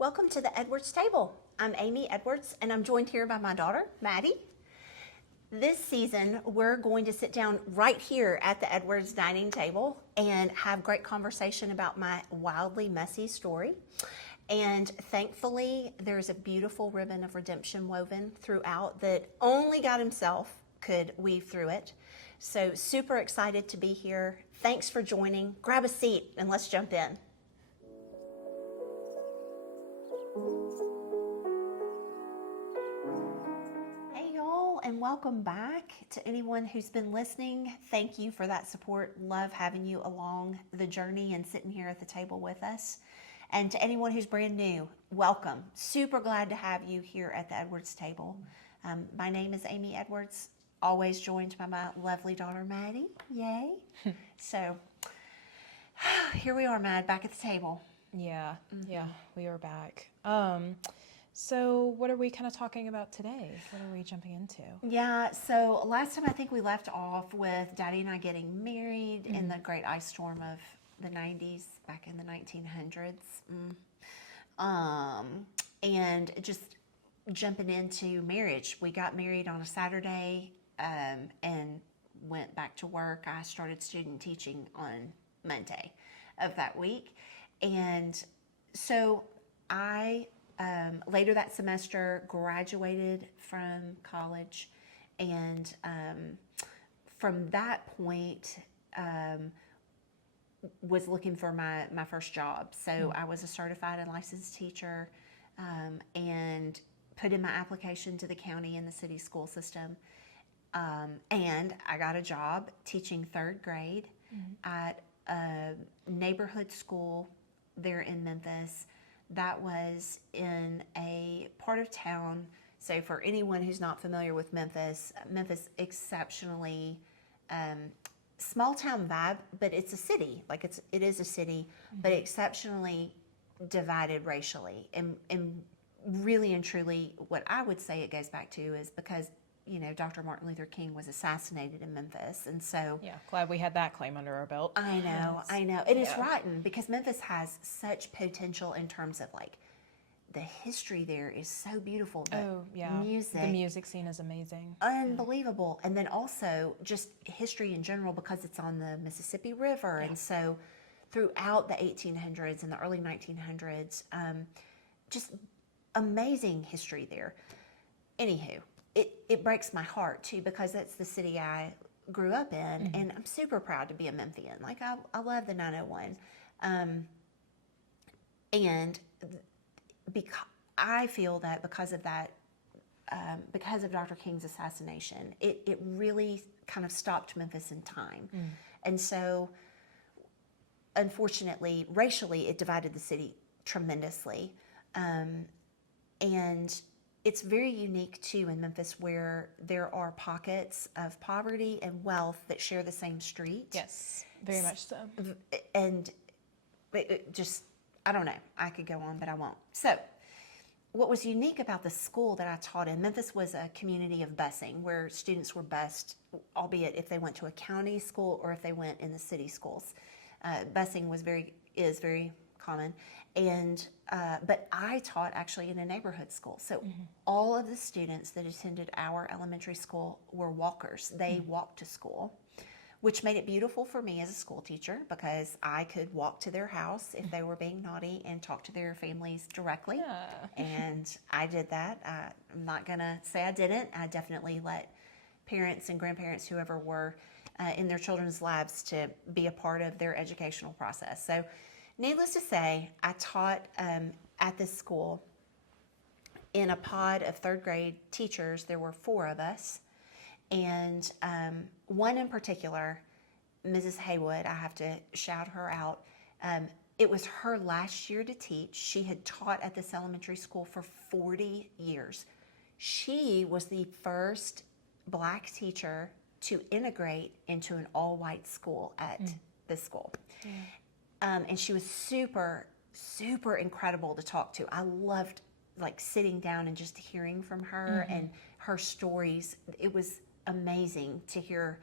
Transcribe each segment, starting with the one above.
Welcome to the Edwards Table. I'm Amy Edwards, and I'm joined here by my daughter, Maddie. This season, we're going to sit down right here at the Edwards dining table and have great conversation about my wildly messy story. And thankfully, there's a beautiful ribbon of redemption woven throughout that only God Himself could weave through it. So super excited to be here. Thanks for joining. Grab a seat and let's jump in. Hey y'all, and welcome back to anyone who's been listening. Thank you for that support. Love having you along the journey and sitting here at the table with us. And to anyone who's brand new, welcome. Super glad to have you here at the Edwards table. My name is Amy Edwards, always joined by my lovely daughter, Maddie. Yay. So here we are, Mad, back at the table. Yeah, we are back. So what are we kind of talking about today? What are we jumping into? Yeah, so last time I think we left off with Daddy and I getting married in the great ice storm of the 90s, back in the 1900s. And just jumping into marriage. We got married on a Saturday and went back to work. I started student teaching on Monday of that week. And so I later that semester graduated from college, and from that point was looking for my first job. So I was a certified and licensed teacher, and put in my application to the county and the city school system. And I got a job teaching third grade at a neighborhood school there in Memphis. That was in a part of town. So for anyone who's not familiar with Memphis, exceptionally small town vibe, but it's a city. Like it is a city, but exceptionally divided racially. And really and truly, what I would say it goes back to is because, you know, Dr. Martin Luther King was assassinated in Memphis. And so Yeah, glad we had that claim under our belt. I know. It is rotten because Memphis has such potential in terms of like the history there is so beautiful. The The music scene is amazing. Unbelievable. And then also just history in general because it's on the Mississippi River. And so throughout the 1800s and the early 1900s, just amazing history there. Anywho, it breaks my heart too because that's the city I grew up in, and I'm super proud to be a Memphian. Like I love the 901, and because I feel that because of that, because of Dr. King's assassination, it really kind of stopped Memphis in time, and so unfortunately, racially, it divided the city tremendously, and it's very unique too in Memphis where there are pockets of poverty and wealth that share the same street. Yes, very much so. And it just, I don't know, I could go on, but I won't. So what was unique about the school that I taught in, Memphis was a community of busing where students were bused, albeit if they went to a county school or if they went in the city schools. Busing is very common, and but I taught actually in a neighborhood school. So all of the students that attended our elementary school were walkers. They walked to school, which made it beautiful for me as a school teacher because I could walk to their house if they were being naughty and talk to their families directly. Yeah. And I did that. I'm not gonna say I didn't. I definitely let parents and grandparents, whoever were in their children's lives, to be a part of their educational process. So needless to say, I taught at this school in a pod of third grade teachers. There were 4 of us, and one in particular, Mrs. Haywood, I have to shout her out. It was her last year to teach. She had taught at this elementary school for 40 years. She was the first Black teacher to integrate into an all-white school at this school. And she was super, super incredible to talk to. I loved like sitting down and just hearing from her and her stories. It was amazing to hear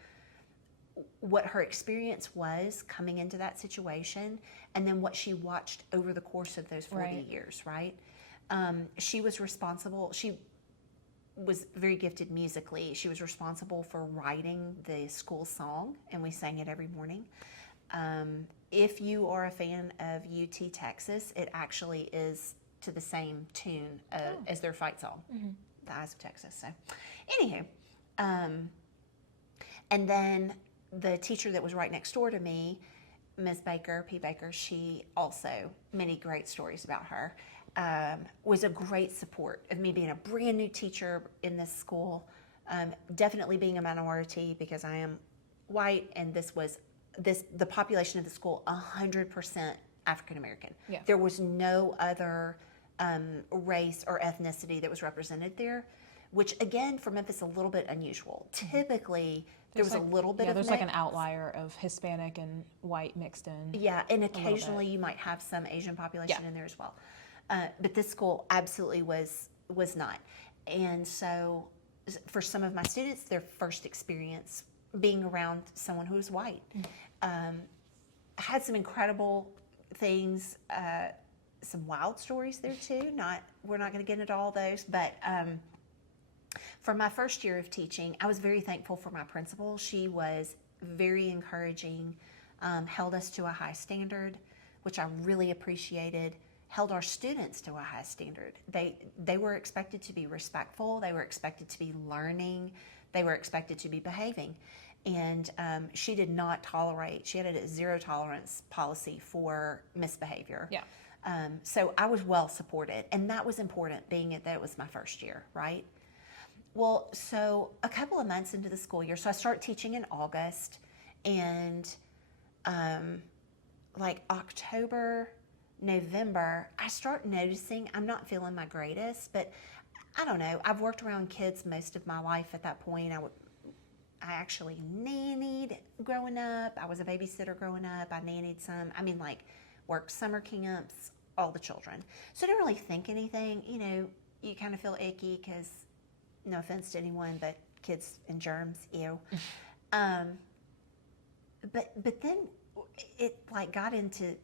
what her experience was coming into that situation, and then what she watched over the course of those 40 Right. years, right? She was responsible. She was very gifted musically. She was responsible for writing the school song, and we sang it every morning. If you are a fan of UT Texas, it actually is to the same tune as their fight song, The Eyes of Texas. So, anywho, and then the teacher that was right next door to me, Ms. Baker, P. Baker, she also, many great stories about her, was a great support of me being a brand new teacher in this school, definitely being a minority because I am white, and the population of the school 100% African American. Yeah. There was no other race or ethnicity that was represented there, which again for Memphis a little bit unusual. Typically there was a little bit of there's mix. like an outlier of Hispanic and white mixed in. Yeah, and occasionally you might have some Asian population in there as well. But this school absolutely was not. And so for some of my students, their first experience being around someone who was white had some incredible things, some wild stories there too. We're not going to get into all those, but for my first year of teaching, I was very thankful for my principal. She was very encouraging, held us to a high standard, which I really appreciated, held our students to a high standard. They were expected to be respectful. They were expected to be learning. They were expected to be behaving. And she did not tolerate, she had a zero tolerance policy for misbehavior. Yeah. So I was well supported, and that was important, being that it was my first year, right? Well, so a couple of months into the school year, so I start teaching in August, and like October, November, I start noticing I'm not feeling my greatest, but I don't know. I've worked around kids most of my life at that point. I actually nannied growing up. I was a babysitter growing up. I nannied some. I mean, like, worked summer camps, all the children. So I didn't really think anything. You know, you kind of feel icky because, no offense to anyone, but kids and germs, ew. But then it like got into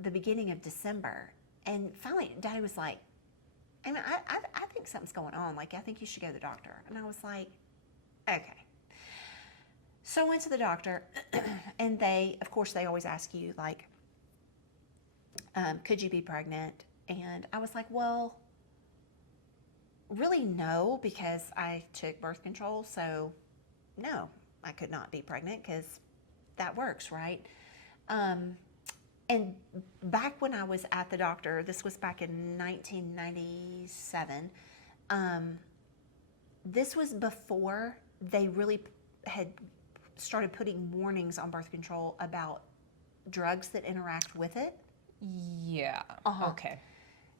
the beginning of December, and finally Daddy was like, I mean, I think something's going on. Like, I think you should go to the doctor. And I was like, okay. So I went to the doctor, and they, of course, they always ask you, like, could you be pregnant? And I was like, well, really no, because I took birth control, so no, I could not be pregnant because that works, right? And back when I was at the doctor, this was back in 1997, this was before they really had started putting warnings on birth control about drugs that interact with it. Yeah. Uh-huh. Okay.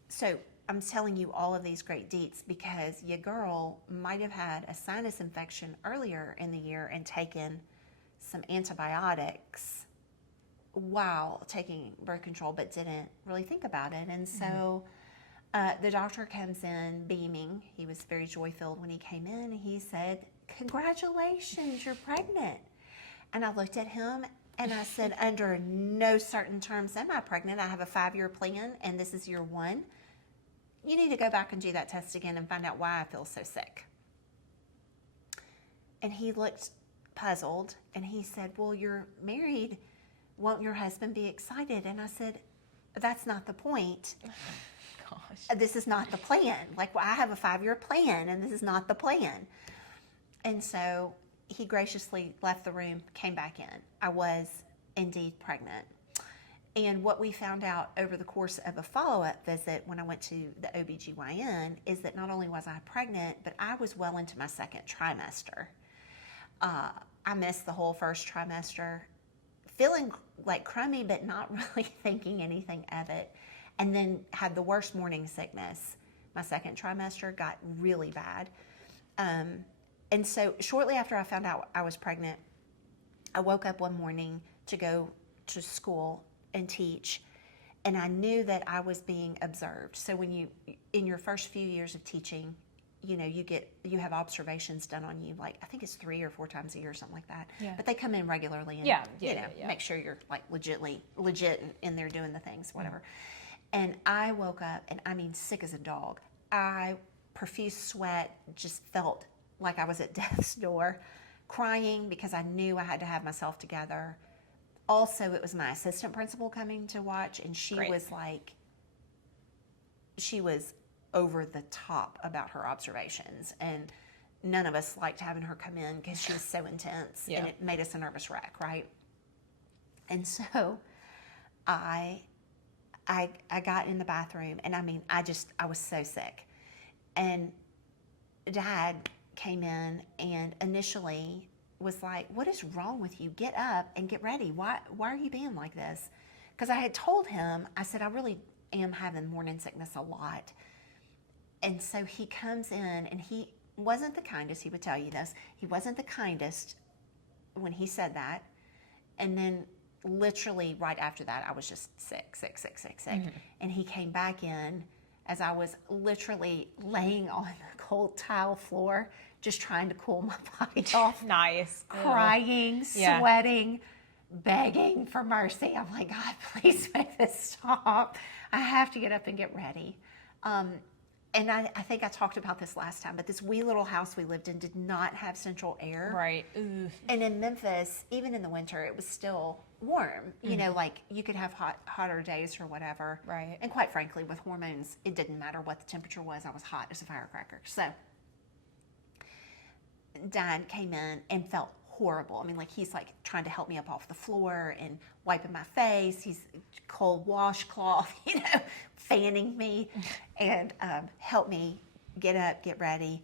So I'm telling you all of these great deets because your girl might have had a sinus infection earlier in the year and taken some antibiotics while taking birth control, but didn't really think about it. And so the doctor comes in beaming. He was very joy-filled when he came in. He said, "Congratulations, you're pregnant." And I looked at him and I said, "Under no certain terms am I pregnant. I have a 5-year plan, and this is year 1. You need to go back and do that test again and find out why I feel so sick." And he looked puzzled, and he said, "Well, you're married. Won't your husband be excited?" And I said, "That's not the point. Gosh. This is not the plan. Like, I have a 5-year plan, and this is not the plan." And so he graciously left the room, came back in. I was indeed pregnant. And what we found out over the course of a follow-up visit when I went to the OBGYN is that not only was I pregnant, but I was well into my 2nd trimester. I missed the whole 1st trimester, feeling like crummy, but not really thinking anything of it. And then had the worst morning sickness. My 2nd trimester got really bad. And so shortly after I found out I was pregnant, I woke up one morning to go to school and teach, and I knew that I was being observed. So when you, in your first few years of teaching, you have observations done on you, like I think it's 3 or 4 times a year or something like that. Yeah. But they come in regularly and make sure you're like legit in there doing the things, whatever. And I woke up, and I mean sick as a dog. I profuse sweat, just felt like I was at death's door, crying because I knew I had to have myself together. Also, it was my assistant principal coming to watch, and she was over the top about her observations, and none of us liked having her come in because she was so intense, and it made us a nervous wreck, right? And so I got in the bathroom, and I mean, I was so sick. And Dad came in and initially was like, "What is wrong with you? Get up and get ready. Why are you being like this?" Because I had told him, I said, "I really am having morning sickness a lot." And so he comes in, and he wasn't the kindest. He would tell you this. He wasn't the kindest when he said that. And then literally right after that, I was just sick. Mm-hmm. And he came back in as I was literally laying on the cold tile floor, just trying to cool my body off. Nice. Crying, sweating, begging for mercy. I'm like, "God, please make this stop. I have to get up and get ready." And I think I talked about this last time, but this wee little house we lived in did not have central air. Right. And in Memphis, even in the winter, it was still warm. You know, like you could have hotter days or whatever. Right. And quite frankly, with hormones, it didn't matter what the temperature was. I was hot as a firecracker. So Dad came in and felt horrible. I mean, like he's like trying to help me up off the floor and wiping my face. He's cold washcloth, fanning me and help me get up, get ready.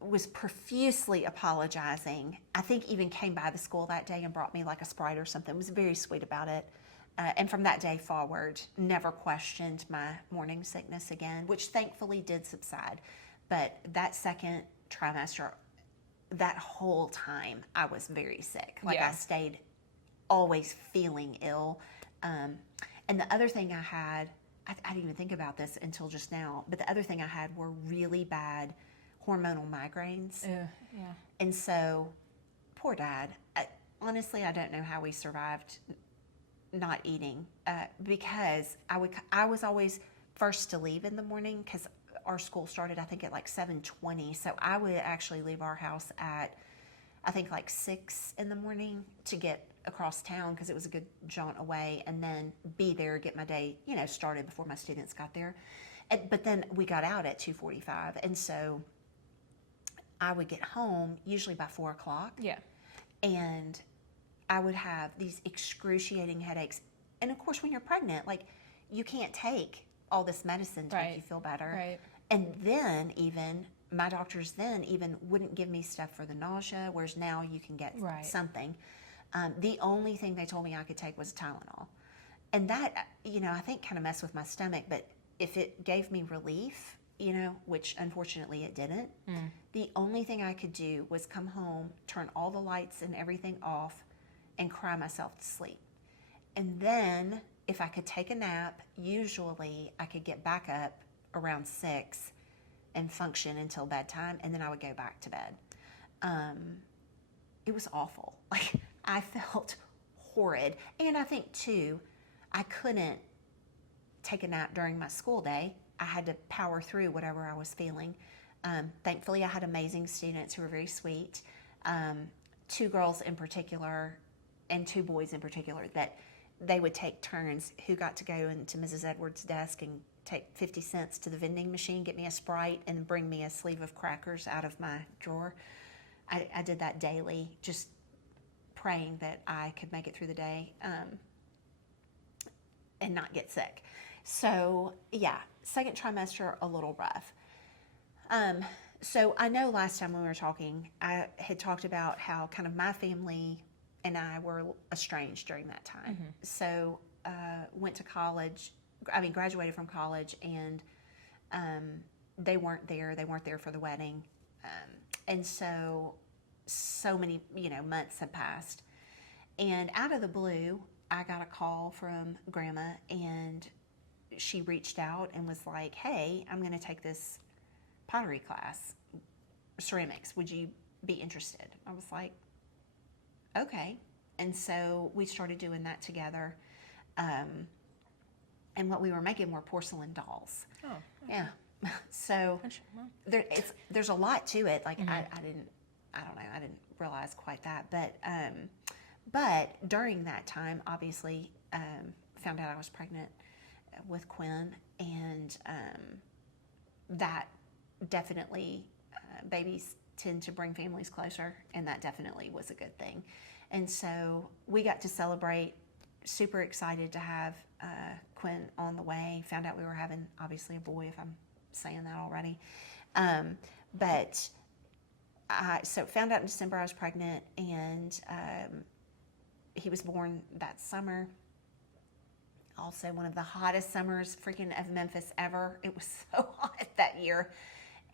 Was profusely apologizing. I think even came by the school that day and brought me like a Sprite or something. Was very sweet about it. And from that day forward, never questioned my morning sickness again, which thankfully did subside. But that second trimester, that whole time, I was very sick. Like I stayed always feeling ill. And the other thing I had, I didn't even think about this until just now, but the other thing I had were really bad hormonal migraines. And so, poor Dad, honestly, I don't know how we survived not eating because I was always first to leave in the morning because our school started, I think, at like 7:20. So I would actually leave our house at, I think, like 6 in the morning to get across town because it was a good jaunt away, and then be there, get my day, started before my students got there. But then we got out at 2:45, and so I would get home usually by 4 o'clock. Yeah. And I would have these excruciating headaches. And of course, when you're pregnant, like you can't take all this medicine to make you feel better. Right. And then even my doctors then even wouldn't give me stuff for the nausea, whereas now you can get something. The only thing they told me I could take was Tylenol. And that, I think kind of messed with my stomach, but if it gave me relief, which unfortunately it didn't, the only thing I could do was come home, turn all the lights and everything off, and cry myself to sleep. And then if I could take a nap, usually I could get back up around 6 and function until bedtime, and then I would go back to bed. It was awful. Like, I felt horrid. And I think, too, I couldn't take a nap during my school day. I had to power through whatever I was feeling. Thankfully, I had amazing students who were very sweet. 2 girls in particular, and 2 boys in particular, that they would take turns who got to go into Mrs. Edwards' desk and take 50 cents to the vending machine, get me a Sprite, and bring me a sleeve of crackers out of my drawer. I did that daily, just praying that I could make it through the day and not get sick. So, yeah, second trimester, a little rough. So I know last time when we were talking, I had talked about how kind of my family and I were estranged during that time. Mm-hmm. So went to college, graduated from college, and they weren't there. They weren't there for the wedding. And so many, months had passed. And out of the blue, I got a call from Grandma, and she reached out and was like, hey, I'm going to take this pottery class, ceramics. Would you be interested? I was like, okay. And so we started doing that together. And what we were making were porcelain dolls. Oh, yeah. So there's a lot to it. Like I didn't realize quite that. But during that time, obviously, found out I was pregnant with Quinn, and that definitely, babies tend to bring families closer, and that definitely was a good thing. And so we got to celebrate. Super excited to have Quinn on the way. Found out we were having, obviously, a boy, if I'm saying that already. So found out in December I was pregnant, and he was born that summer. Also one of the hottest summers freaking of Memphis ever. It was so hot that year.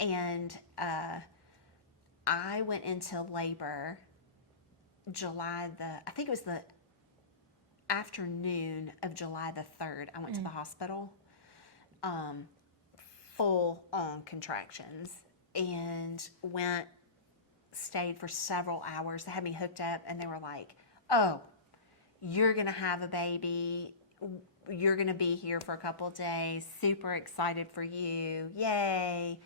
And I went into labor I think it was the afternoon of July the 3rd. I went to the hospital, full on contractions, and stayed for several hours. They had me hooked up, and they were like, oh, you're going to have a baby. You're going to be here for a couple of days. Super excited for you. Yay.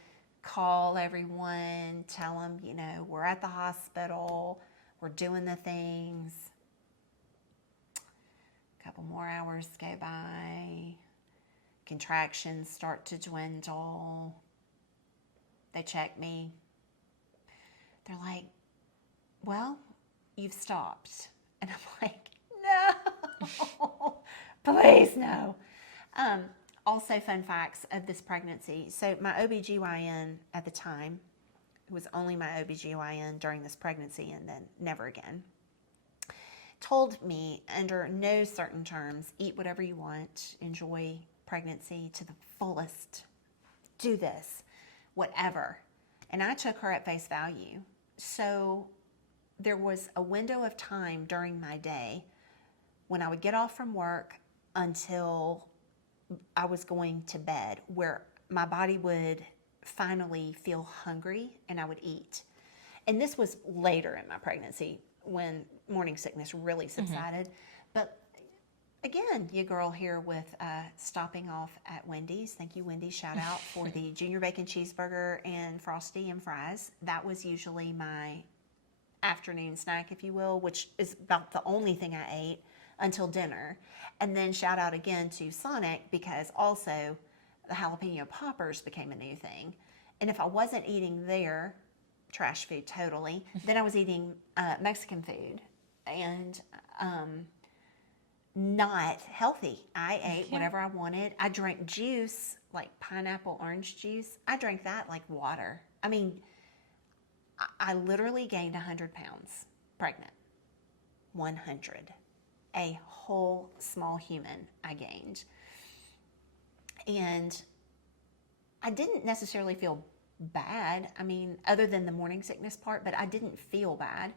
Call everyone. Tell them, we're at the hospital. We're doing the things. A couple more hours go by. Contractions start to dwindle. They check me. They're like, well, you've stopped. And I'm like, no, please no. Also, fun facts of this pregnancy. So my OBGYN at the time, it was only my OBGYN during this pregnancy and then never again, told me under no certain terms, eat whatever you want, enjoy pregnancy to the fullest, do this, whatever. And I took her at face value. So there was a window of time during my day when I would get off from work until I was going to bed, where my body would finally feel hungry and I would eat. And this was later in my pregnancy when morning sickness really subsided. But again, your girl here with stopping off at Wendy's. Thank you, Wendy's. Shout out for the junior bacon cheeseburger and Frosty and fries. That was usually my afternoon snack, if you will, which is about the only thing I ate until dinner. And then shout out again to Sonic, because also the jalapeno poppers became a new thing. And if I wasn't eating their trash food totally, then I was eating Mexican food, and not healthy. I ate whatever I wanted. I drank juice, like pineapple orange juice. I drank that like water. I mean, I literally gained 100 pounds pregnant. 100. A whole small human I gained. And I didn't necessarily feel bad. I mean, other than the morning sickness part, but I didn't feel bad.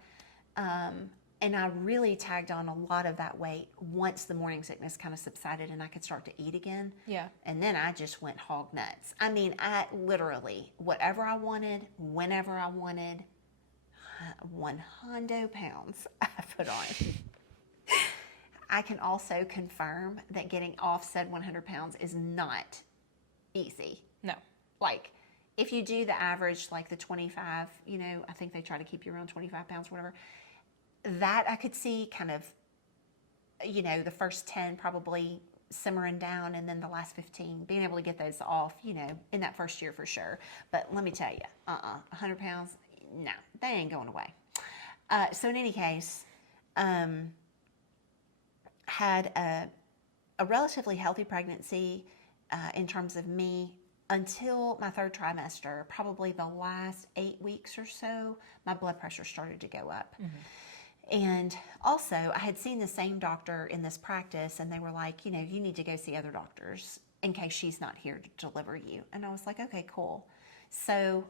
And I really tagged on a lot of that weight once the morning sickness kind of subsided and I could start to eat again. Yeah. And then I just went hog nuts. I mean, I literally, whatever I wanted, whenever I wanted, 100 pounds I put on. I can also confirm that getting off said 100 pounds is not easy. No. Like, if you do the average, like the 25, I think they try to keep you around 25 pounds, whatever. That I could see kind of, the first 10 probably simmering down, and then the last 15 being able to get those off, in that first year for sure. But let me tell you, 100 pounds, no, they ain't going away. So in any case, had a relatively healthy pregnancy in terms of me until my third trimester. Probably the last 8 weeks or so, my blood pressure started to go up. Mm-hmm. And also, I had seen the same doctor in this practice, and they were like, you need to go see other doctors in case she's not here to deliver you. And I was like, okay, cool. So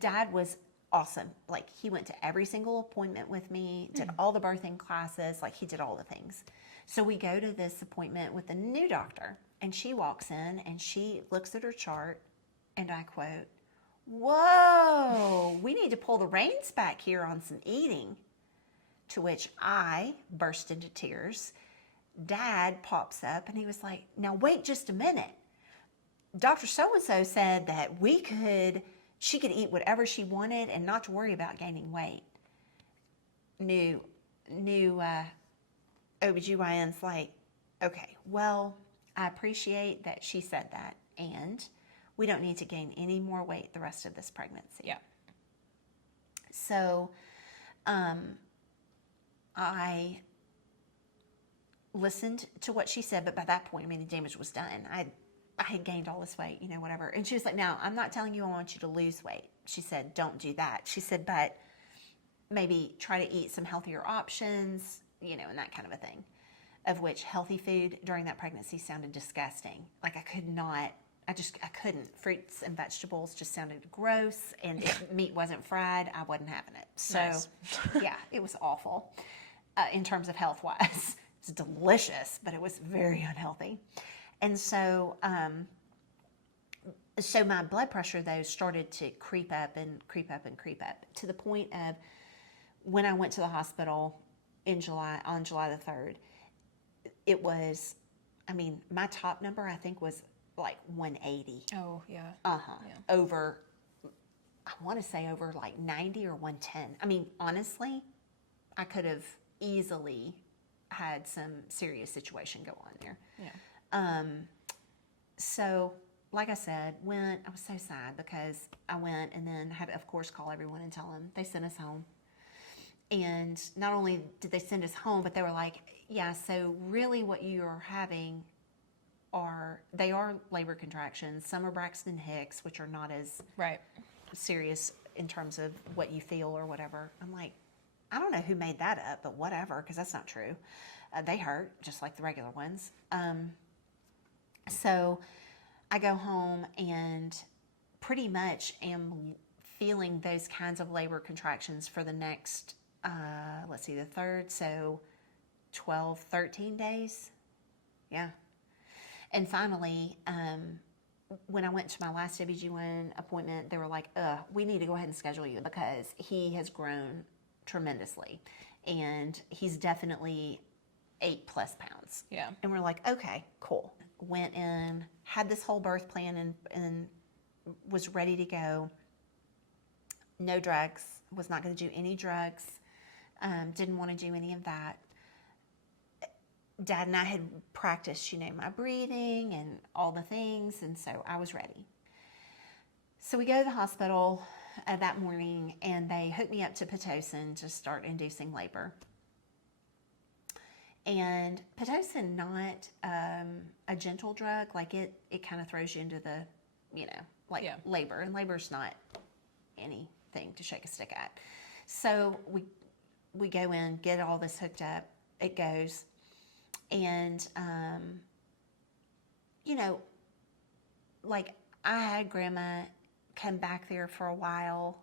Dad was awesome. Like, he went to every single appointment with me, did all the birthing classes, like he did all the things. So we go to this appointment with the new doctor, And she walks in and she looks at her chart, and I quote, "Whoa, we need to pull the reins back here on some eating." To which I burst into tears. Dad pops up and he was like, "Now wait just a minute. Dr. So-and-so said that she could eat whatever she wanted and not to worry about gaining weight." New OBGYN's like, "Okay, well, I appreciate that she said that, and we don't need to gain any more weight the rest of this pregnancy." Yeah. So I listened to what she said, but by that point, I mean, the damage was done. I had gained all this weight, whatever. And she was like, "Now, I'm not telling you I want you to lose weight." She said, "Don't do that." She said, "But maybe try to eat some healthier options, and that kind of a thing." Of which healthy food during that pregnancy sounded disgusting. Like I couldn't. Fruits and vegetables just sounded gross, and if meat wasn't fried, I wasn't having it. So, Nice. yeah, it was awful in terms of health-wise. It was delicious, but it was very unhealthy. And so, so my blood pressure, though, started to creep up and creep up and creep up to the point of when I went to the hospital on July the 3rd, it was, my top number, I think, was like 180. Oh, yeah. Yeah. Over, I want to say over like 90 or 110. Honestly, I could have easily had some serious situation go on there. Yeah. So, like I said, I was so sad because I went and then had to, of course, call everyone and tell them they sent us home. And not only did they send us home, but they were like, "Yeah, so really what you're having they are labor contractions. Some are Braxton Hicks, which are not as Right. serious in terms of what you feel or whatever." I'm like, I don't know who made that up, but whatever, because that's not true. They hurt just like the regular ones. So I go home and pretty much am feeling those kinds of labor contractions for the next, the 3rd, so 12, 13 days. Yeah. And finally, when I went to my last WG1 appointment, they were like, "We need to go ahead and schedule you because he has grown tremendously. And he's definitely 8+ pounds." Yeah. And we're like, "Okay, cool." Went in, had this whole birth plan and was ready to go. No drugs. Was not going to do any drugs. Didn't want to do any of that. Dad and I had practiced, my breathing and all the things, and so I was ready. So we go to the hospital that morning, and they hook me up to Pitocin to start inducing labor. And Pitocin, not a gentle drug, like it kind of throws you into the, labor, and labor's not anything to shake a stick at. So we go in, get all this hooked up, it goes. And, I had Grandma come back there for a while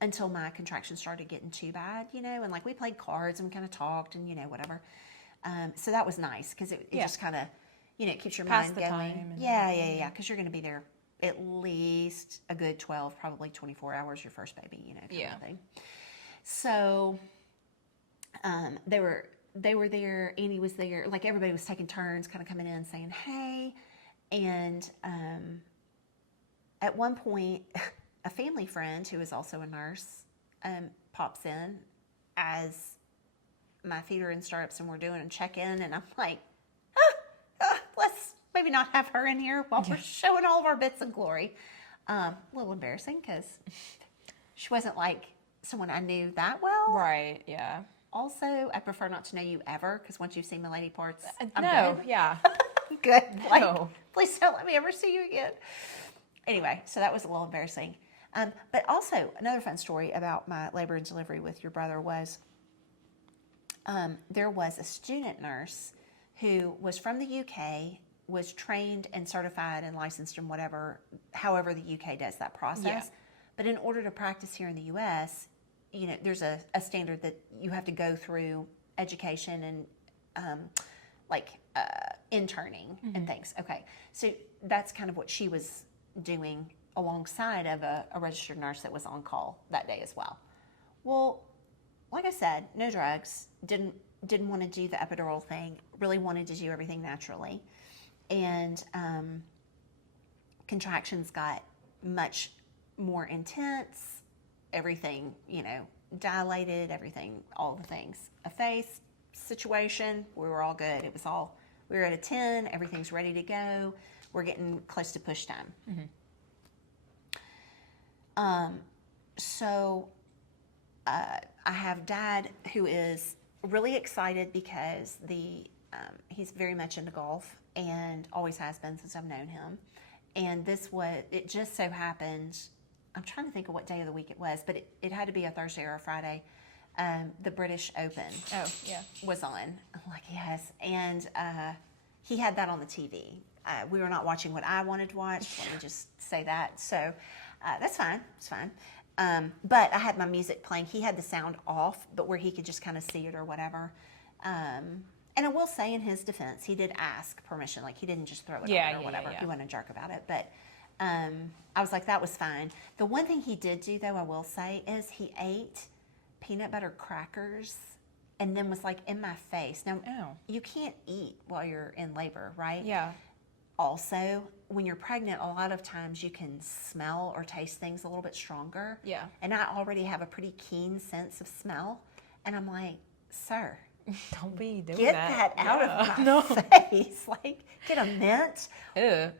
until my contractions started getting too bad, and we played cards and we kind of talked and, whatever. So that was nice because it just kind of, it keeps your Pass mind the going. time and Yeah, because you're going to be there at least a good 12, probably 24 hours, your first baby, kind of thing. So they were there, Annie was there, everybody was taking turns kind of coming in saying, "Hey." And at one point, a family friend who is also a nurse pops in as my feet are in stirrups and we're doing a check-in, and I'm like, let's maybe not have her in here while we're showing all of our bits of glory. A little embarrassing because she wasn't like someone I knew that well. Right. Yeah. Also, I prefer not to know you ever because once you've seen my lady parts, I'm No. good. Yeah. Good. No. Please don't let me ever see you again. Anyway, so that was a little embarrassing. But also, another fun story about my labor and delivery with your brother was there was a student nurse who was from the UK, was trained and certified and licensed and however the UK does that process. Yeah. But in order to practice here in the US, there's a standard that you have to go through education and interning and things. Okay, so that's kind of what she was doing alongside of a registered nurse that was on call that day as well. Well, like I said, no drugs, didn't want to do the epidural thing, really wanted to do everything naturally. And contractions got much more intense, everything, dilated, everything, all the things. A face situation, we were all good. We were at a 10, everything's ready to go. We're getting close to push time. So I have Dad who is really excited because he's very much into golf and always has been since I've known him. And it just so happened, I'm trying to think of what day of the week it was, but it had to be a Thursday or a Friday. The British Open was on. I'm like, yes. And he had that on the TV. We were not watching what I wanted to watch. Let me just say that. So that's fine. It's fine. But I had my music playing. He had the sound off, but where he could just kind of see it or whatever. And I will say in his defense, he did ask permission. Like, he didn't just throw it on or whatever. He wasn't a jerk about it. But I was like, that was fine. The one thing he did do, though, I will say, is he ate peanut butter crackers and then was like in my face. Now, you can't eat while you're in labor, right? Yeah. Also, when you're pregnant, a lot of times you can smell or taste things a little bit stronger. Yeah. And I already have a pretty keen sense of smell. And I'm like, sir, don't be doing get that. out of my face. Like, get a mint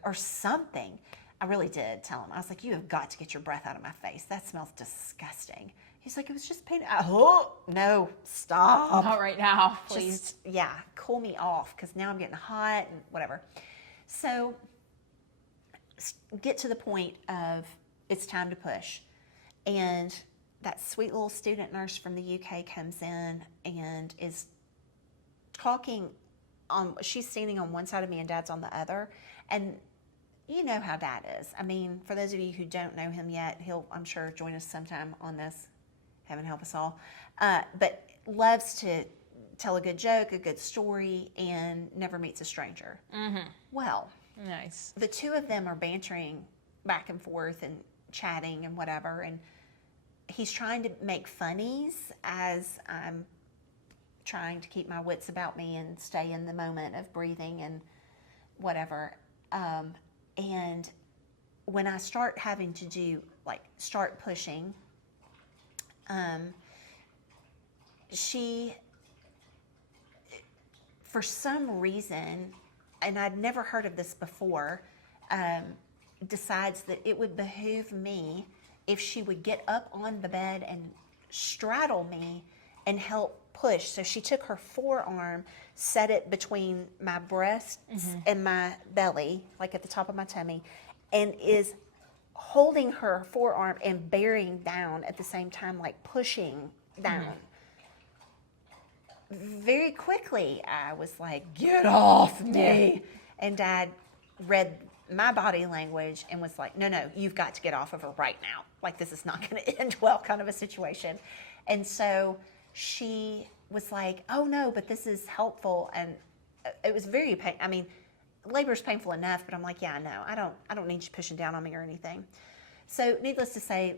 or something. I really did tell him. I was like, you have got to get your breath out of my face. That smells disgusting. He's like, it was just peanut. Oh, no, stop. Not right now, please. Just, cool me off because now I'm getting hot and whatever. So get to the point of it's time to push. And that sweet little student nurse from the UK comes in and is talking she's standing on one side of me and Dad's on the other. And you know how Dad is. I mean, for those of you who don't know him yet, he'll, I'm sure, join us sometime on this. Heaven help us all. But loves to tell a good joke, a good story, and never meets a stranger. Well, nice. The two of them are bantering back and forth and chatting and whatever, and he's trying to make funnies as I'm trying to keep my wits about me and stay in the moment of breathing and whatever. And when I start having to start pushing, she, for some reason, and I'd never heard of this before, decides that it would behoove me if she would get up on the bed and straddle me and help push. So she took her forearm, set it between my breasts and my belly, like at the top of my tummy, and is holding her forearm and bearing down at the same time, like pushing down. Very quickly, I was like, get off me. And Dad read my body language and was like, no, you've got to get off of her right now. Like, this is not going to end well, kind of a situation. And so she was like, oh no, but this is helpful. And it was very painful. I mean, labor's painful enough, but I'm like, yeah, no, I don't need you pushing down on me or anything. So needless to say,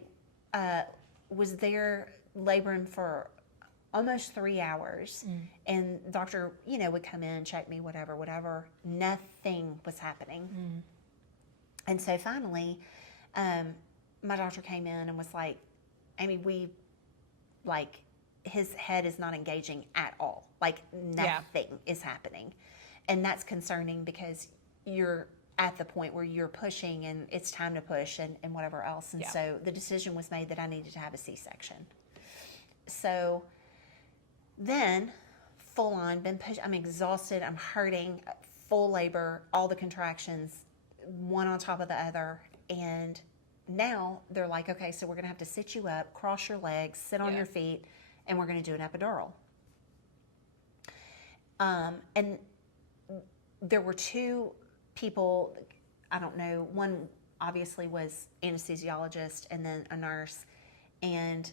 was there laboring for almost 3 hours, and the doctor, would come in, check me, whatever. Nothing was happening. And so finally, my doctor came in and was like, Amy, his head is not engaging at all. Like, nothing is happening. And that's concerning because you're at the point where you're pushing and it's time to push and whatever else. And so the decision was made that I needed to have a C-section. So then, full on, been pushed. I'm exhausted. I'm hurting. Full labor. All the contractions, one on top of the other. And now they're like, okay, so we're going to have to sit you up, cross your legs, sit on your feet, and we're going to do an epidural. And there were two people, I don't know, one obviously was anesthesiologist and then a nurse, and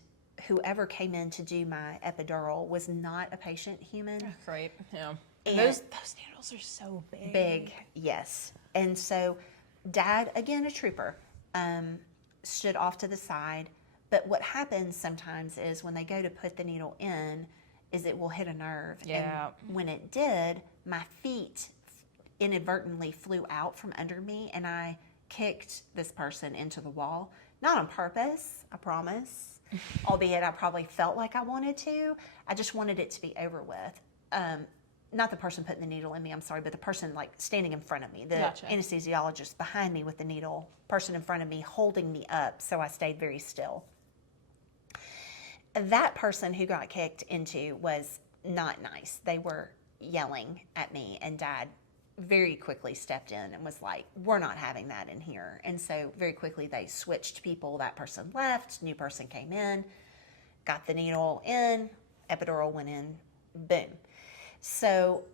whoever came in to do my epidural was not a patient human. Great, yeah. And Those needles are so big. big, yes. And so Dad, again, a trooper, stood off to the side. But what happens sometimes is when they go to put the needle in, is it will hit a nerve. Yeah. And when it did, my feet inadvertently flew out from under me, and I kicked this person into the wall. Not on purpose, I promise. Albeit I probably felt like I wanted to. I just wanted it to be over with. Not the person putting the needle in me, I'm sorry, but the person like standing in front of me, the Gotcha. anesthesiologist behind me with the needle, person in front of me holding me up, so I stayed very still. That person who got kicked into was not nice. They were yelling at me, and Dad very quickly stepped in and was like, we're not having that in here. And so very quickly they switched people. That person left, new person came in, got the needle in, epidural went in, boom. So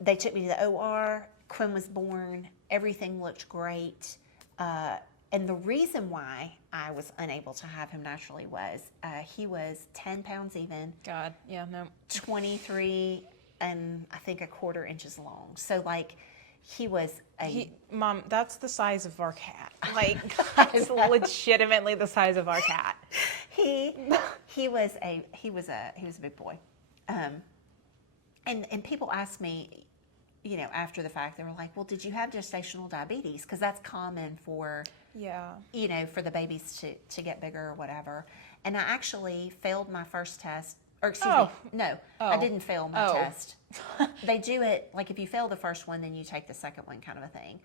they took me to the OR. Quinn was born. Everything looked great. And the reason why I was unable to have him naturally was he was 10 pounds even. God, yeah, no. 23 and I think 1/4 inches long. So like he was Mom, that's the size of our cat. Like, that's legitimately the size of our cat. he was a big boy. And people ask me, you know, after the fact, they were like, well, did you have gestational diabetes? Because that's common for, Yeah. you know, for the babies to get bigger or whatever. And I actually failed my first test, or excuse me, no, I didn't fail my test. They do it, like if you fail the first one, then you take the second one kind of a thing.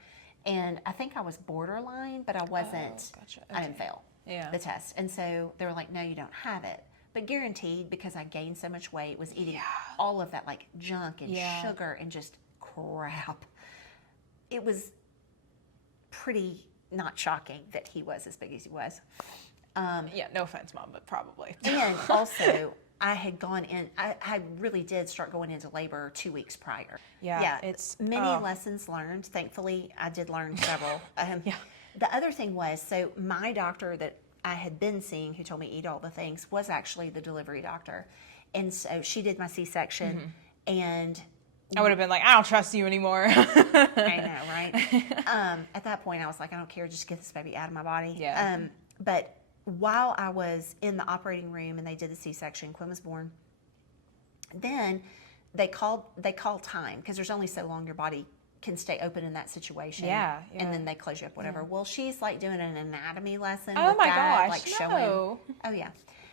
And I think I was borderline, but I wasn't, Gotcha. I didn't fail the test. And so they were like, no, you don't have it. But guaranteed, because I gained so much weight, was eating all of that like junk and sugar and just crap. It was pretty not shocking that he was as big as he was. Yeah, no offense, Mom, but probably. And also, I had gone in, I really did start going into labor 2 weeks prior. Yeah, it's many lessons learned. Thankfully, I did learn several. The other thing was, so my doctor that I had been seeing, who told me eat all the things, was actually the delivery doctor. And so she did my C-section, and I would have been like, I don't trust you anymore. I know, right? At that point, I was like, I don't care, just get this baby out of my body. Yeah. But while I was in the operating room and they did the C-section, Quinn was born, then they called time, because there's only so long your body can stay open in that situation. Yeah. And then they close you up, whatever. Well, she's like doing an anatomy lesson. Oh with my Dad, gosh, like no. showing. Oh yeah.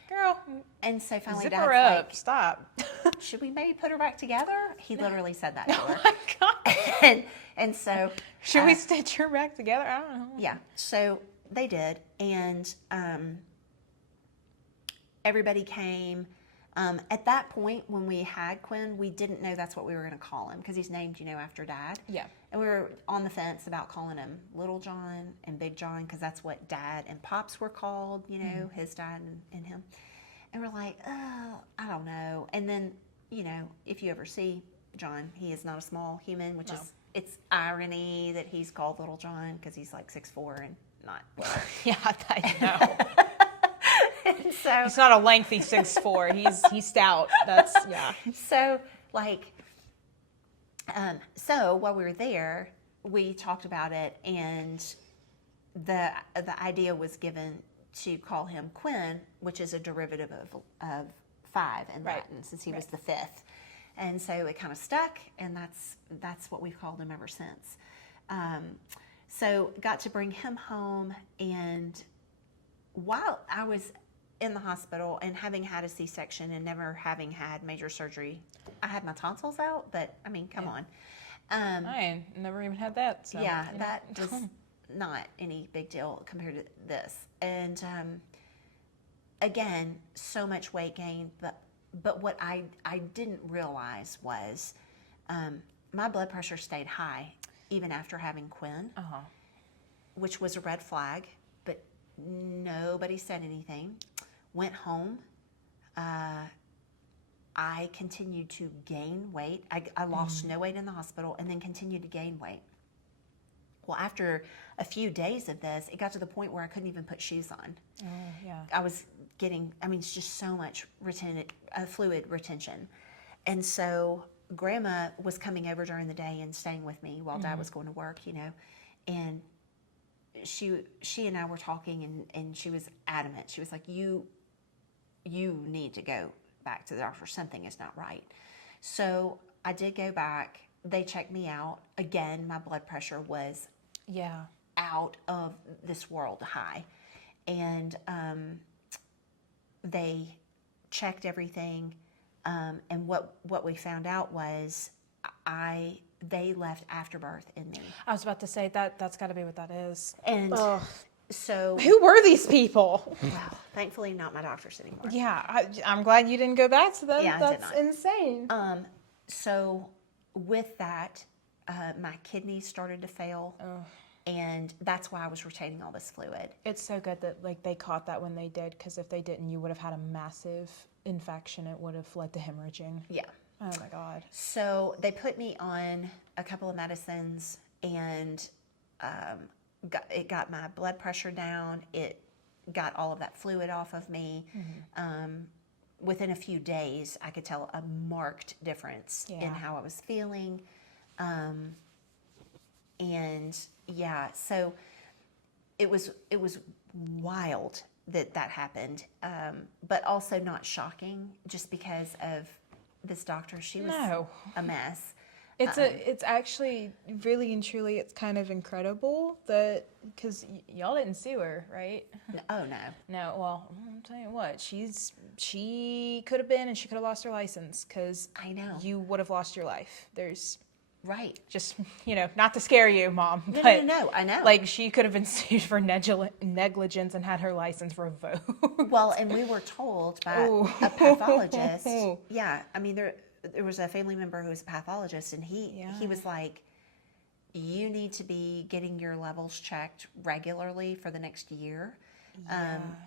Girl, And so finally zip Dad's her up. like, Stop. should we maybe put her back together? He literally said that to Oh her. my God. And so Should we stitch her back together? I don't know. yeah, so they did, and everybody came. At that point, when we had Quinn, we didn't know that's what we were going to call him, because he's named, you know, after Dad. Yeah. And we were on the fence about calling him Little John and Big John, because that's what Dad and Pops were called, you know, his dad and him. And we're like, oh, I don't know. And then, you know, if you ever see John, he is not a small human, which is, it's irony that he's called Little John, because he's like 6'4" and not. Yeah, I know. So He's not a lengthy 6'4". He's stout. That's, yeah. So, like, so while we were there, we talked about it, and the idea was given to call him Quinn, which is a derivative of 5 in Latin, since he was the 5th. And so it kind of stuck, and that's what we've called him ever since. So got to bring him home, and while I was in the hospital and having had a C-section and never having had major surgery, I had my tonsils out, but I mean, come on. I never even had that. So, Yeah, you know. that was not any big deal compared to this. And again, so much weight gain, but what I didn't realize was my blood pressure stayed high even after having Quinn, which was a red flag, but nobody said anything. Went home. I continued to gain weight. I lost no weight in the hospital and then continued to gain weight. Well, after a few days of this, it got to the point where I couldn't even put shoes on. Oh, yeah. I was getting, it's just so much fluid retention. And so Grandma was coming over during the day and staying with me while Dad was going to work, and she and I were talking, and she was adamant. She was like, you need to go back to the doctor. Something is not right. So I did go back. They checked me out. Again, my blood pressure was out of this world high. And they checked everything. And what we found out was they left afterbirth in me. I was about to say that's got to be what that is. And so... Who were these people? Well, thankfully not my doctors anymore. Yeah, I'm glad you didn't go back to them. Yeah, That's insane. So with that, my kidneys started to fail. And that's why I was retaining all this fluid. It's so good that they caught that when they did, because if they didn't, you would have had a massive infection. It would have led to hemorrhaging. Yeah. Oh my God. So they put me on a couple of medicines, and it got my blood pressure down. It got all of that fluid off of me. Within a few days, I could tell a marked difference in how I was feeling. And yeah, so it was wild that happened, but also not shocking, just because of this doctor. She was a mess. It's actually really and truly, it's kind of incredible that, because y'all didn't sue her, right? Oh no. No, well, I'll tell you what, she could have been, and she could have lost her license, because I know you would have lost your life. There's right. Just, not to scare you, Mom. No, I know. She could have been sued for negligence and had her license revoked. Well, and we were told by a pathologist. Yeah, I mean, there was a family member who was a pathologist, and he was like, you need to be getting your levels checked regularly for the next year,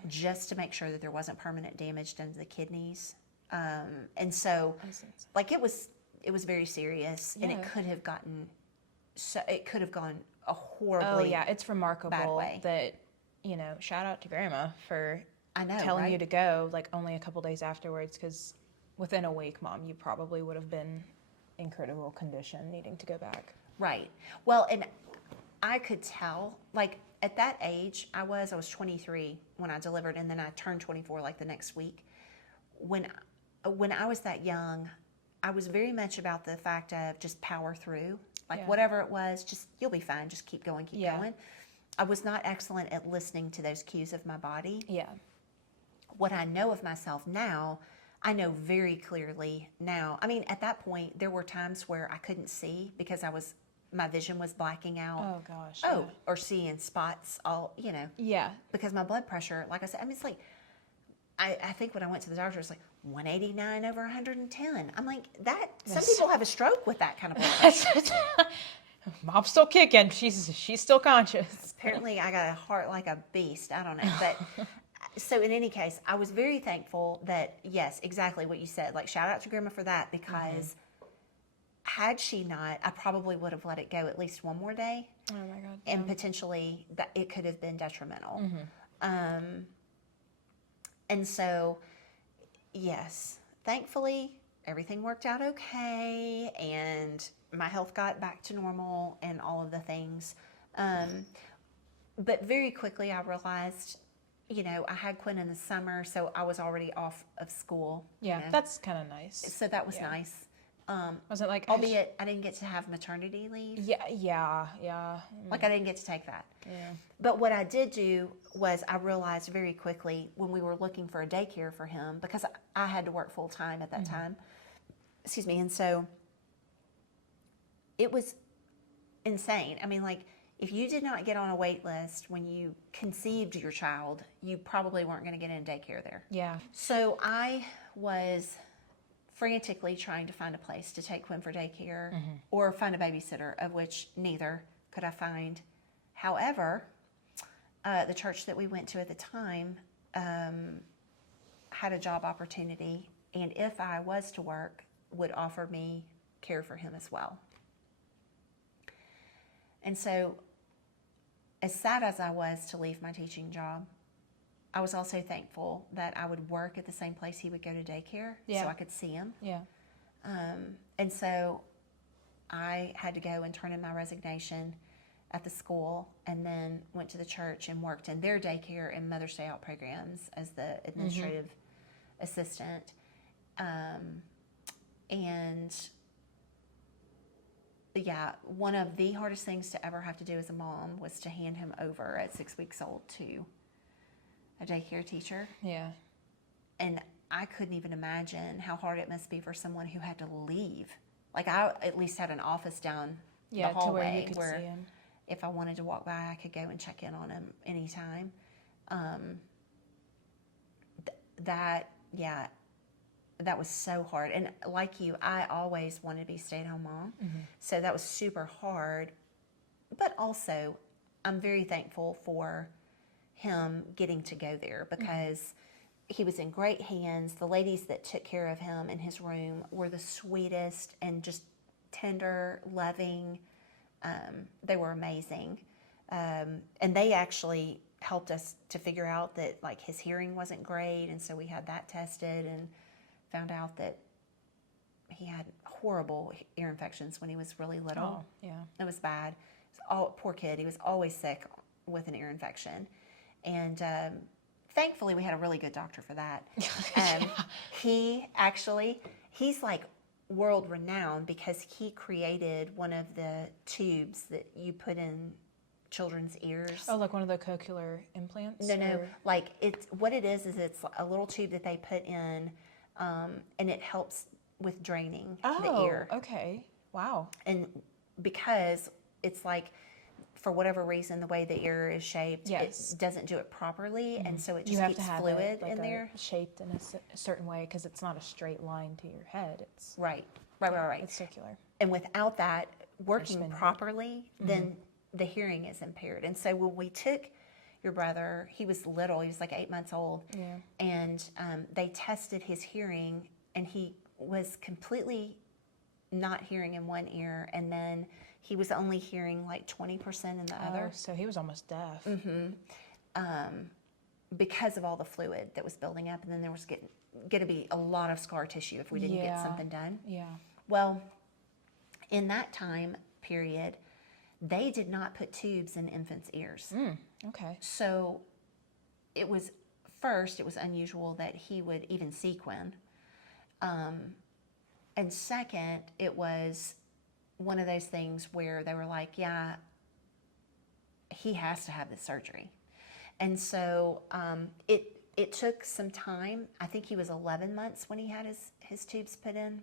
just to make sure that there wasn't permanent damage done to the kidneys. And so, it was very serious, and it could have gone a horribly it's remarkable bad way. That, shout out to Grandma for telling you to go only a couple days afterwards, because within a week, Mom, you probably would have been in critical condition, needing to go back. Right. Well, and I could tell, at that age, I was 23 when I delivered, and then I turned 24 the next week. When I was that young, I was very much about the fact of just power through. Whatever it was, just, you'll be fine, just keep going, keep going. I was not excellent at listening to those cues of my body. Yeah. What I know of myself now, I know very clearly now. I mean, at that point, there were times where I couldn't see because my vision was blacking out. Oh, gosh. Or seeing spots Yeah. Because my blood pressure, like I said, I mean, it's I think when I went to the doctor, it's 189 over 110. I'm like, some people have a stroke with that kind of blood pressure. Mom's still kicking. She's still conscious. Apparently, I got a heart like a beast. I don't know. But so in any case, I was very thankful that, yes, exactly what you said. Shout out to Grandma for that, because had she not, I probably would have let it go at least one more day. Oh, my God. And potentially that it could have been detrimental. And so, yes, thankfully, everything worked out okay, and my health got back to normal and all of the things. But very quickly I realized, I had Quinn in the summer, so I was already off of school. Yeah, that's kind of nice. So that was nice. Was it albeit I didn't get to have maternity leave. Yeah. I didn't get to take that. Yeah. But what I did do was I realized very quickly when we were looking for a daycare for him, because I had to work full time at that time. Excuse me. And so it was insane. I mean, if you did not get on a wait list when you conceived your child, you probably weren't going to get in daycare there. Yeah. So I was frantically trying to find a place to take Quinn for daycare or find a babysitter, of which neither could I find. However, the church that we went to at the time had a job opportunity, and if I was to work, would offer me care for him as well. And so, as sad as I was to leave my teaching job, I was also thankful that I would work at the same place he would go to daycare, so I could see him. Yeah. And so I had to go and turn in my resignation at the school, and then went to the church and worked in their daycare and Mother's Day Out programs as the administrative assistant. And yeah, one of the hardest things to ever have to do as a mom was to hand him over at 6 weeks old to a daycare teacher. Yeah. And I couldn't even imagine how hard it must be for someone who had to leave. Like, I at least had an office down the hallway to where you could see him. If I wanted to walk by, I could go and check in on him anytime. That was so hard. And like you, I always wanted to be a stay-at-home mom. So that was super hard. But also, I'm very thankful for him getting to go there because he was in great hands. The ladies that took care of him in his room were the sweetest and just tender, loving. They were amazing. And they actually helped us to figure out that, like, his hearing wasn't great. And so we had that tested and found out that he had horrible ear infections when he was really little. Oh, yeah. It was bad. Poor kid. He was always sick with an ear infection. And thankfully, we had a really good doctor for that. He's like world renowned because he created one of the tubes that you put in children's ears. Oh, like one of the cochlear implants? No. Like, what it is it's a little tube that they put in, and it helps with draining the ear. Oh, okay. Wow. And because it's like, for whatever reason, the way the ear is shaped, it doesn't do it properly, and so it just keeps fluid in there. Shaped in a certain way because it's not a straight line to your head. It's right. It's circular. And without that working properly, then the hearing is impaired. And so when we took your brother, he was little, he was like 8 months old, and they tested his hearing, and he was completely not hearing in one ear, and then he was only hearing like 20% in the other. So he was almost deaf. Because of all the fluid that was building up, and then there was going to be a lot of scar tissue if we didn't get something done. Yeah. Well, in that time period, they did not put tubes in infants' ears. Okay. So it was unusual that he would even see Quinn. And second, it was one of those things where they were like, yeah, he has to have this surgery. And so it took some time. I think he was 11 months when he had his tubes put in.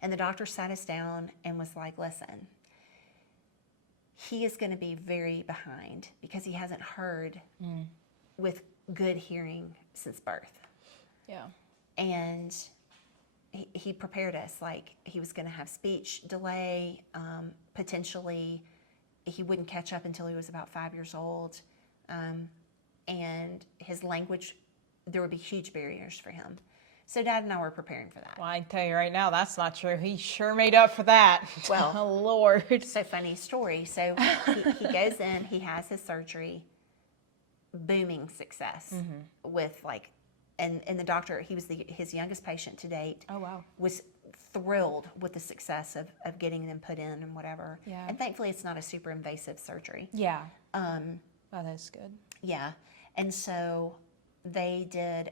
And the doctor sat us down and was like, listen, he is going to be very behind because he hasn't heard with good hearing since birth. Yeah. And he prepared us like he was going to have speech delay. Potentially, he wouldn't catch up until he was about 5 years old. And his language, there would be huge barriers for him. So Dad and I were preparing for that. Well, I can tell you right now, that's not true. He sure made up for that. Well, oh, Lord. So funny story. So he goes in, he has his surgery, booming success with like, and the doctor, he was his youngest patient to date. Oh, wow. Was thrilled with the success of getting them put in and whatever. Yeah. And thankfully it's not a super invasive surgery. Yeah. Oh, that's good. Yeah. And so they did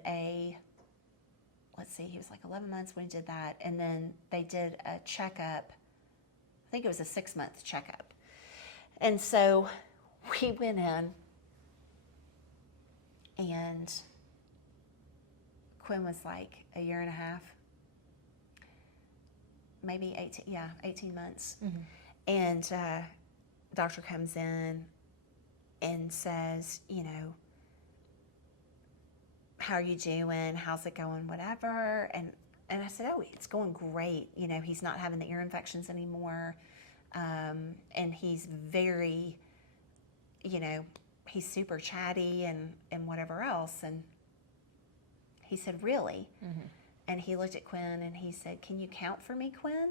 he was like 11 months when he did that. And then they did a checkup. I think it was a 6-month checkup. And so we went in, and Quinn was like a year and a half, maybe 18 months. And doctor comes in and says, how are you doing? How's it going? Whatever. And I said, oh, it's going great. He's not having the ear infections anymore. And he's very, he's super chatty and whatever else. And he said, really? And he looked at Quinn and he said, can you count for me, Quinn?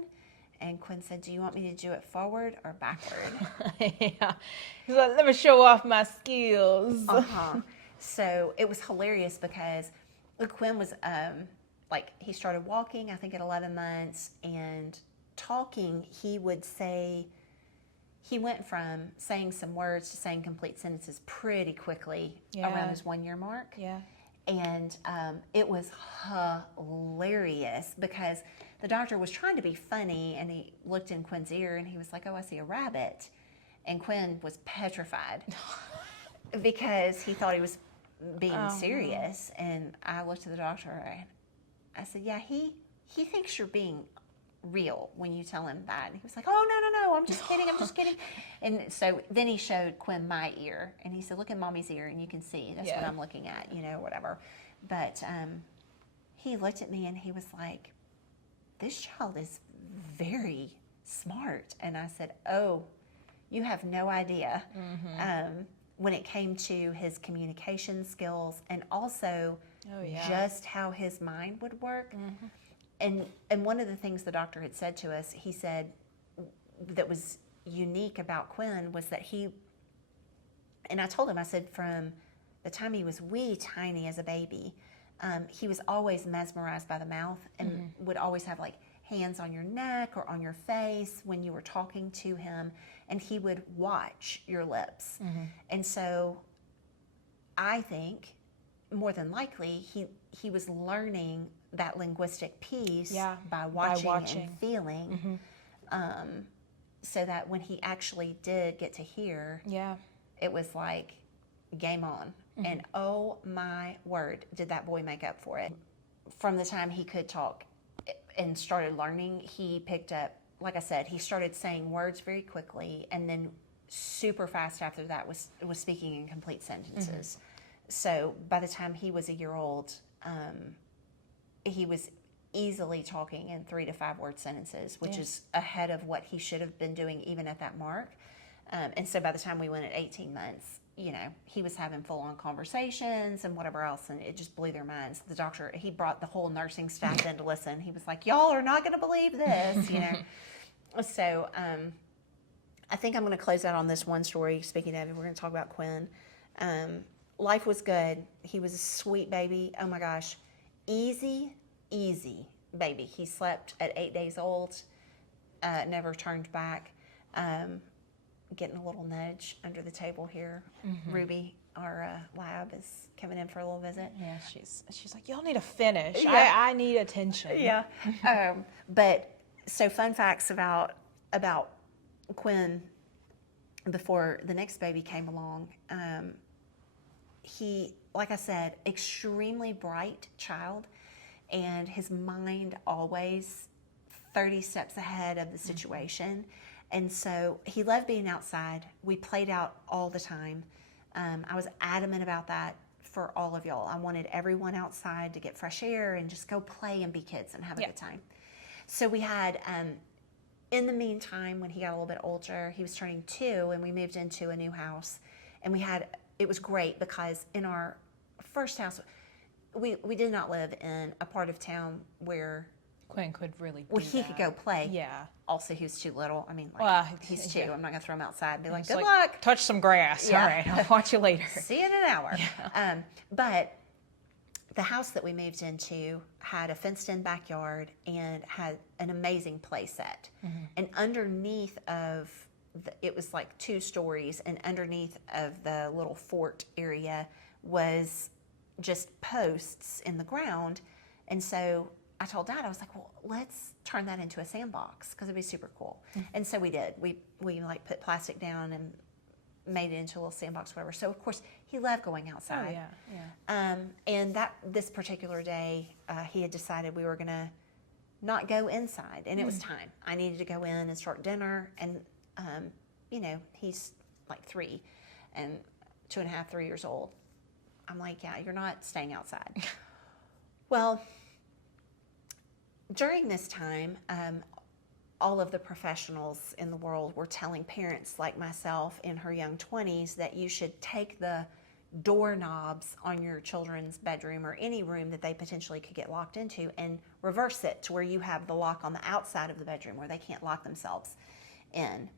And Quinn said, do you want me to do it forward or backward? Yeah. He's like, let me show off my skills. So it was hilarious because Quinn was like he started walking, I think at 11 months, and talking, he would say, he went from saying some words to saying complete sentences pretty quickly around his 1 year mark. Yeah. And it was hilarious because the doctor was trying to be funny, and he looked in Quinn's ear and he was like, "Oh, I see a rabbit." And Quinn was petrified because he thought he was being serious. No. And I looked at the doctor and I said, "Yeah, he thinks you're being real when you tell him that." And he was like, "Oh, no, I'm just kidding, I'm just kidding." And so then he showed Quinn my ear, and he said, "Look at Mommy's ear, and you can see that's what I'm looking at, whatever." But he looked at me and he was like, "This child is very smart." And I said, "Oh, you have no idea." When it came to his communication skills, and also just how his mind would work. And one of the things the doctor had said to us, he said that was unique about Quinn was that and I told him, I said, from the time he was wee tiny as a baby, he was always mesmerized by the mouth, and would always have like hands on your neck or on your face when you were talking to him, and he would watch your lips. And so I think more than likely he was learning that linguistic piece by watching and feeling, so that when he actually did get to hear, it was like game on. And oh my word, did that boy make up for it. From the time he could talk and started learning, he picked up, like I said, he started saying words very quickly, and then super fast after that was speaking in complete sentences. So by the time he was a year old, he was easily talking in 3 to 5 word sentences, which is ahead of what he should have been doing even at that mark. And so by the time we went at 18 months, he was having full-on conversations and whatever else, and it just blew their minds. The doctor, he brought the whole nursing staff in to listen. He was like, "Y'all are not going to believe this," So I think I'm going to close out on this one story. Speaking of it, we're going to talk about Quinn. Life was good. He was a sweet baby. Oh my gosh. Easy baby. He slept at 8 days old, never turned back. Getting a little nudge under the table here. Ruby, our lab, is coming in for a little visit. Yeah, she's like, "Y'all need to finish. I need attention." Yeah. But so fun facts about Quinn before the next baby came along. He, like I said, extremely bright child, and his mind always 30 steps ahead of the situation. And so he loved being outside. We played out all the time. I was adamant about that for all of y'all. I wanted everyone outside to get fresh air and just go play and be kids and have a good time. So we had, in the meantime, when he got a little bit older, he was turning 2, and we moved into a new house. And it was great because in our first house, we did not live in a part of town where Quinn could really he could go play. Yeah. Also, he was too little. I mean, he's 2. I'm not going to throw him outside and be like, "Good luck. Touch some grass." All right, I'll watch you later. See you in an hour. Yeah. But the house that we moved into had a fenced-in backyard and had an amazing play set. And underneath of it was like 2 stories, and underneath of the little fort area was just posts in the ground. And so I told Dad, I was like, "Well, let's turn that into a sandbox because it'd be super cool." And so we did. We like put plastic down and made it into a little sandbox, whatever. So of course he loved going outside. Oh yeah. And this particular day, he had decided we were gonna not go inside, and it was time. I needed to go in and start dinner, and he's like 3 and 2.5, 3 years old. I'm like, "Yeah, you're not staying outside." Well, during this time, all of the professionals in the world were telling parents like myself in her young 20s that you should take the doorknobs on your children's bedroom or any room that they potentially could get locked into and reverse it to where you have the lock on the outside of the bedroom where they can't lock themselves in.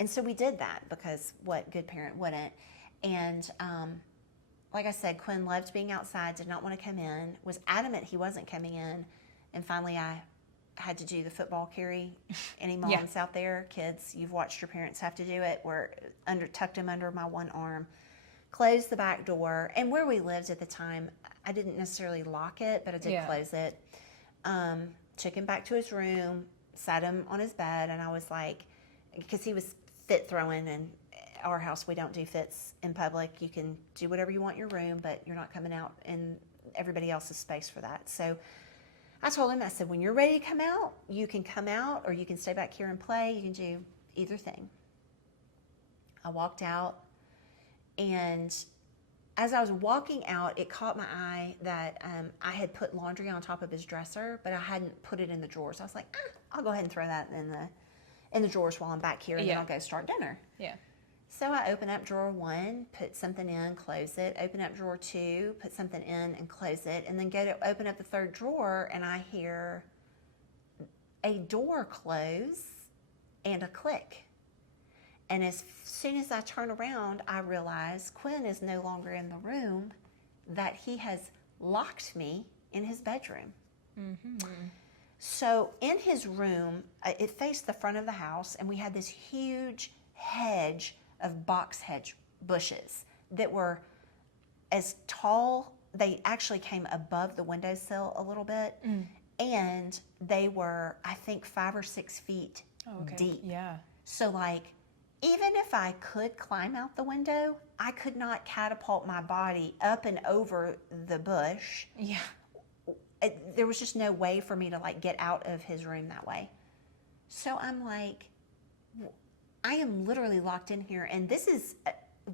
And so we did that because what good parent wouldn't? And like I said, Quinn loved being outside, did not want to come in, was adamant he wasn't coming in. And finally, I had to do the football carry. Any moms out there, kids, you've watched your parents have to do it, where tucked him under my one arm, closed the back door. And where we lived at the time, I didn't necessarily lock it, but I did close it. Took him back to his room, sat him on his bed, and I was like, because he was fit throwing, and our house, we don't do fits in public. You can do whatever you want in your room, but you're not coming out in everybody else's space for that. So I told him, I said, when you're ready to come out, you can come out, or you can stay back here and play. You can do either thing. I walked out, and as I was walking out, it caught my eye that I had put laundry on top of his dresser, but I hadn't put it in the drawers. I was like, I'll go ahead and throw that in the drawers while I'm back here, and then I'll go start dinner. Yeah. So I open up drawer 1, put something in, close it. Open up drawer 2, put something in and close it. And then go to open up the third drawer, and I hear a door close and a click. And as soon as I turn around, I realize Quinn is no longer in the room, that he has locked me in his bedroom. Mm-hmm. So in his room, it faced the front of the house, and we had this huge hedge of box hedge bushes that were as tall. They actually came above the windowsill a little bit, and they were, I think, 5 or 6 feet deep. Yeah. So like, even if I could climb out the window, I could not catapult my body up and over the bush. Yeah. There was just no way for me to like get out of his room that way. So I'm like, I am literally locked in here, and this is,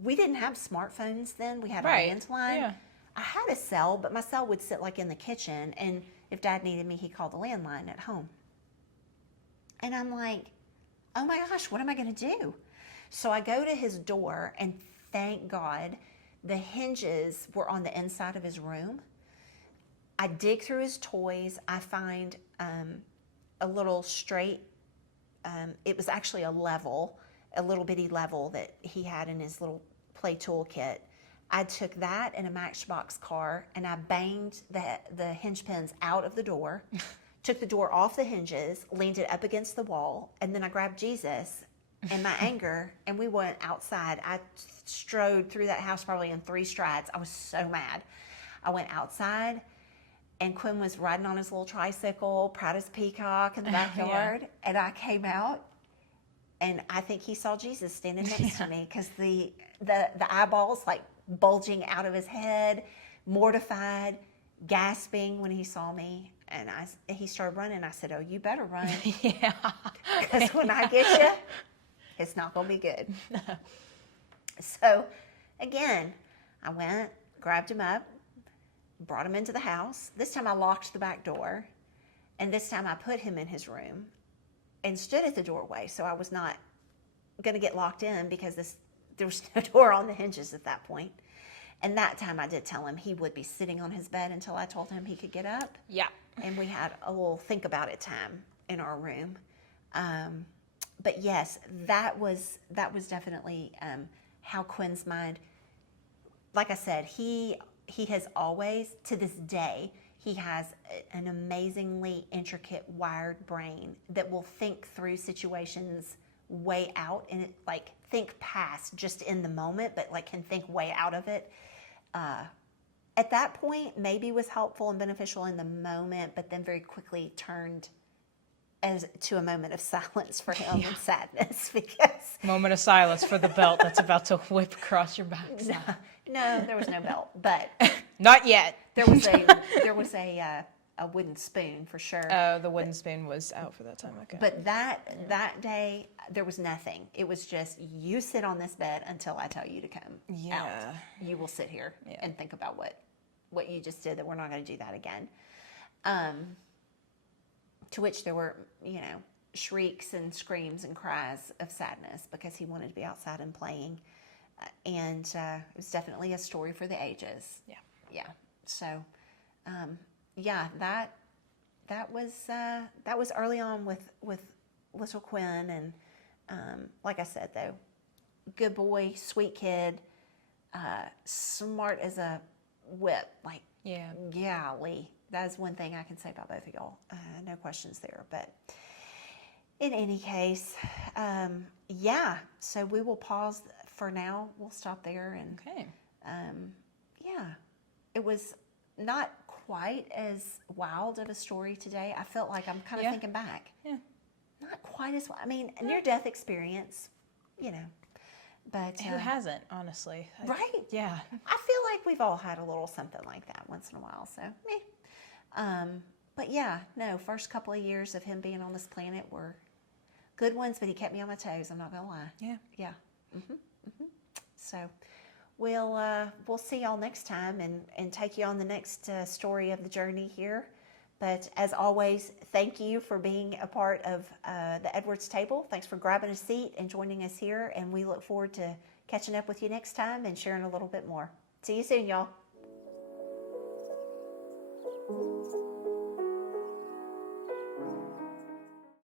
we didn't have smartphones then. We had a landline. Yeah. I had a cell, but my cell would sit like in the kitchen, and if Dad needed me, he called the landline at home. And I'm like, oh my gosh, what am I going to do? So I go to his door, and thank God the hinges were on the inside of his room. I dig through his toys. I find a little straight, it was actually a little bitty level that he had in his little play tool kit. I took that in a Matchbox car, and I banged the hinge pins out of the door, took the door off the hinges, leaned it up against the wall, and then I grabbed Jesus in my anger, and we went outside. I strode through that house probably in 3 strides. I was so mad. I went outside, and Quinn was riding on his little tricycle, proud as a peacock in the backyard, and I came out, and I think he saw Jesus standing next to me, because the eyeballs like bulging out of his head, mortified, gasping when he saw me. And he started running. I said, oh, you better run. Yeah. Because when I get you, it's not going to be good. So, again, I went, grabbed him up, brought him into the house. This time I locked the back door. And this time I put him in his room and stood at the doorway. So I was not going to get locked in, because there was no door on the hinges at that point. And that time I did tell him he would be sitting on his bed until I told him he could get up. Yeah. And we had a little think about it time in our room. But yes, that was definitely how Quinn's mind, like I said, he has always, to this day, he has an amazingly intricate, wired brain that will think through situations way out, and it, like, think past just in the moment, but like can think way out of it. At that point, maybe was helpful and beneficial in the moment, but then very quickly turned to a moment of silence for him and sadness, because Moment of silence for the belt that's about to whip across your back. no, there was no belt, but Not yet. there was a wooden spoon for sure. Oh, the wooden spoon was out for that time. Okay. But that day, there was nothing. It was just, you sit on this bed until I tell you to come out. You will sit here and think about what you just did, that we're not going to do that again. To which there were, shrieks and screams and cries of sadness, because he wanted to be outside and playing. And it was definitely a story for the ages. Yeah. Yeah. So, that was early on with little Quinn, and like I said, though, good boy, sweet kid, smart as a whip. Like, Yeah. golly, that's one thing I can say about both of y'all. No questions there. But in any case, yeah. So we will pause for now. We'll stop there, and Okay. yeah, it was not quite as wild of a story today. I felt like I'm kind of thinking back. Yeah. Not quite as wild. I mean, near-death experience, you know. But Who hasn't, honestly? right? Yeah. I feel like we've all had a little something like that once in a while. So, but yeah, no. First couple of years of him being on this planet were good ones, but he kept me on my toes. I'm not gonna lie. Yeah. Yeah. So we'll see y'all next time and take you on the next story of the journey here. But as always, thank you for being a part of the Edwards table. Thanks for grabbing a seat and joining us here. And we look forward to catching up with you next time and sharing a little bit more. See you soon, y'all.